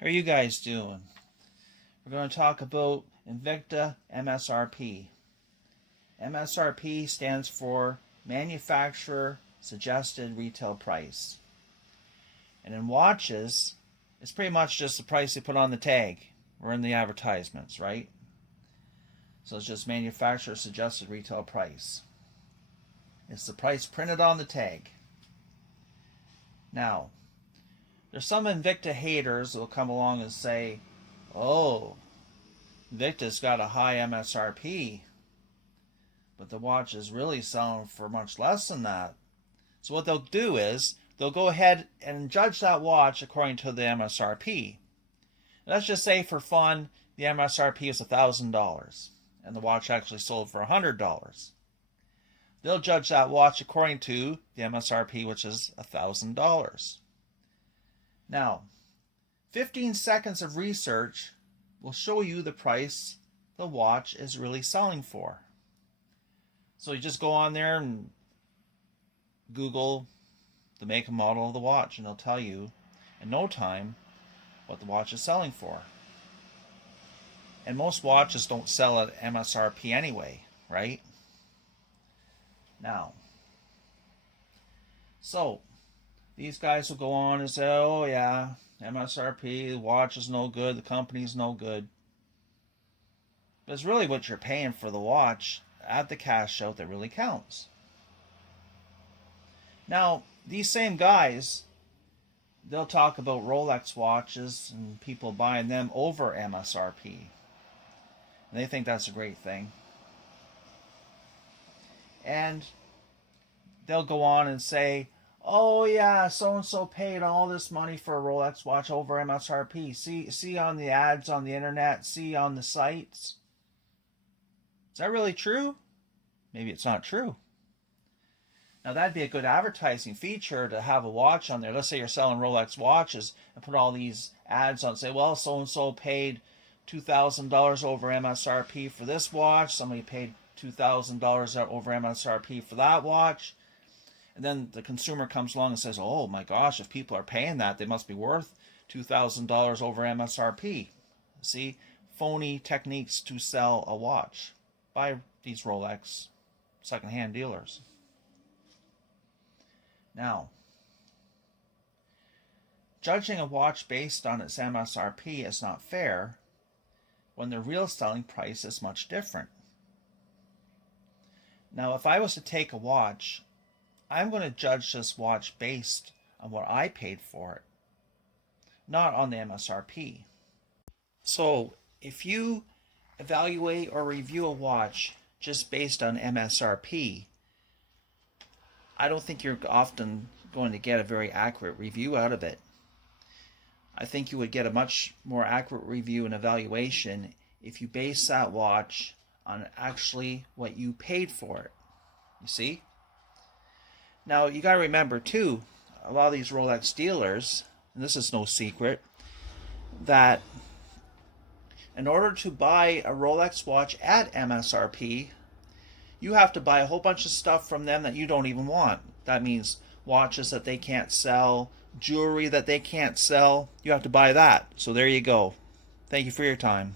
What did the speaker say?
How are you guys doing? We're going to talk about Invicta MSRP. MSRP stands for Manufacturer Suggested Retail Price. And in watches, it's pretty much just the price they put on the tag or in the advertisements, right? So it's just Manufacturer Suggested Retail Price. It's the price printed on the tag. Now, there's some Invicta haters that will come along and say, oh, Invicta's got a high MSRP, but the watch is really selling for much less than that. So what they'll do is they'll go ahead and judge that watch according to the MSRP. Let's just say for fun, the MSRP is $1,000 and the watch actually sold for $100. They'll judge that watch according to the MSRP, which is $1,000. Now, 15 seconds of research will show you the price the watch is really selling for. So you just go on there and Google the make and model of the watch, and they'll tell you in no time what the watch is selling for. And most watches don't sell at MSRP anyway, right? Now, so these guys will go on and say, oh yeah, MSRP, the watch is no good, the company's no good. But it's really what you're paying for the watch at the cash out that really counts. Now, these same guys, they'll talk about Rolex watches and people buying them over MSRP. And they think that's a great thing. And they'll go on and say, oh yeah, so-and-so paid all this money for a Rolex watch over MSRP. See on the ads on the internet, see on the sites. Is that really true? Maybe it's not true. Now that'd be a good advertising feature to have a watch on there. Let's say you're selling Rolex watches and put all these ads on. Say, well, so-and-so paid $2,000 over MSRP for this watch. Somebody paid $2,000 over MSRP for that watch. And then the consumer comes along and says, oh my gosh, if people are paying that, they must be worth $2,000 over MSRP. See, phony techniques to sell a watch by these Rolex secondhand dealers. Now, judging a watch based on its MSRP is not fair when the real selling price is much different. Now, if I was to take a watch, I'm going to judge this watch based on what I paid for it, not on the MSRP. So, if you evaluate or review a watch just based on MSRP, I don't think you're often going to get a very accurate review out of it. I think you would get a much more accurate review and evaluation if you base that watch on actually what you paid for it. You see? Now, you got to remember, too, a lot of these Rolex dealers, and this is no secret, that in order to buy a Rolex watch at MSRP, you have to buy a whole bunch of stuff from them that you don't even want. That means watches that they can't sell, jewelry that they can't sell. You have to buy that. So there you go. Thank you for your time.